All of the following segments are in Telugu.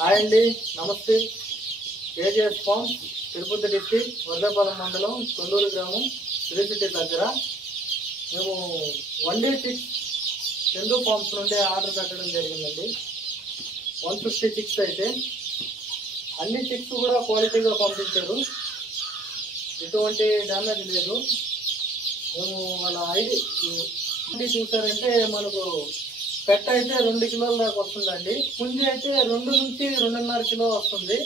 హాయ్ అండి, నమస్తే. కేజీఎస్ ఫార్మ్స్, తిరుపతి డిస్ట్రిక్ట్, వర్ధపాలెం మండలం, కొల్లూరు గ్రామం, శ్రీసిటీ దగ్గర. మేము 1 day 6 చందు ఫార్మ్స్ నుండి ఆర్డర్ పెట్టడం జరిగిందండి. 150 చిక్స్ అయితే అన్ని చిక్స్ కూడా క్వాలిటీగా పంపించారు, ఎటువంటి డ్యామేజ్ లేదు. మేము వాళ్ళ ఐడి చూసారంటే మనకు పెట్ అయితే 2 కిలోల దాకా వస్తుందండి. పుంజి అయితే 2 నుంచి 2.5 కిలో వస్తుంది.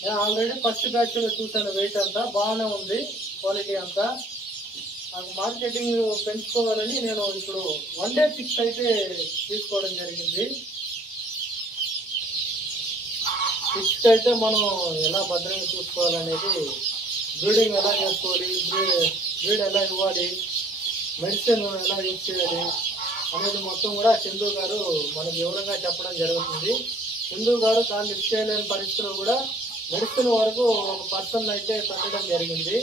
నేను ఆల్రెడీ ఫస్ట్ బ్యాచ్ లో చూసాను, వెయిట్ అంతా బాగానే ఉంది, క్వాలిటీ అంతా. నాకు మార్కెటింగ్ పెంచుకోవాలని నేను ఇప్పుడు 1 day 6 అయితే తీసుకోవడం జరిగింది. 6 అయితే మనం ఎలా భద్రంగా చూసుకోవాలనేది, బ్రీడింగ్ ఎలా చేసుకోవాలి, బ్రీడ్ ఎలా ఇవ్వాలి, మెడిసిన్ ఎలా యూజ్ చేయాలి అనేది మొత్తం కూడా చందు గారు మనకు వివరంగా చెప్పడం జరుగుతుంది. చందు గారు తాను లిఫ్ట్ చేయలేని పరిస్థితుల్లో కూడా మెడిసిన్ వరకు ఒక పర్సన్ అయితే పెట్టడం జరిగింది.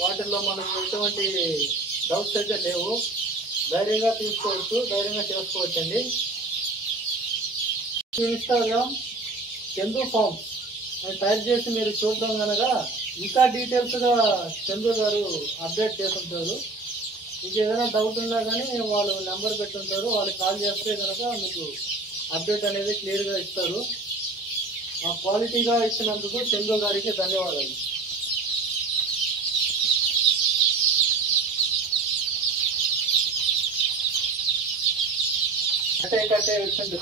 వాటిల్లో మనకు ఎటువంటి డౌట్స్ అయితే లేవు, ధైర్యంగా తీసుకోవచ్చు, ధైర్యంగా చేసుకోవచ్చండి. ఇన్స్టాగ్రామ్ చందు ఫార్మ్స్ అని టైప్ చేసి మీరు చూడడం కనుక ఇంకా డీటెయిల్స్గా చందు గారు అప్డేట్ చేస్తుంటారు. మీకు ఏదైనా డౌట్ ఉన్నా కానీ వాళ్ళు నెంబర్ పెట్టుంటారు, వాళ్ళకి కాల్ చేస్తే కనుక మీకు అప్డేట్ అనేది క్లియర్గా ఇస్తారు. ఆ క్వాలిటీగా ఇచ్చినందుకు చందు గారికి ధన్యవాదాలు. కట్టే వచ్చింది.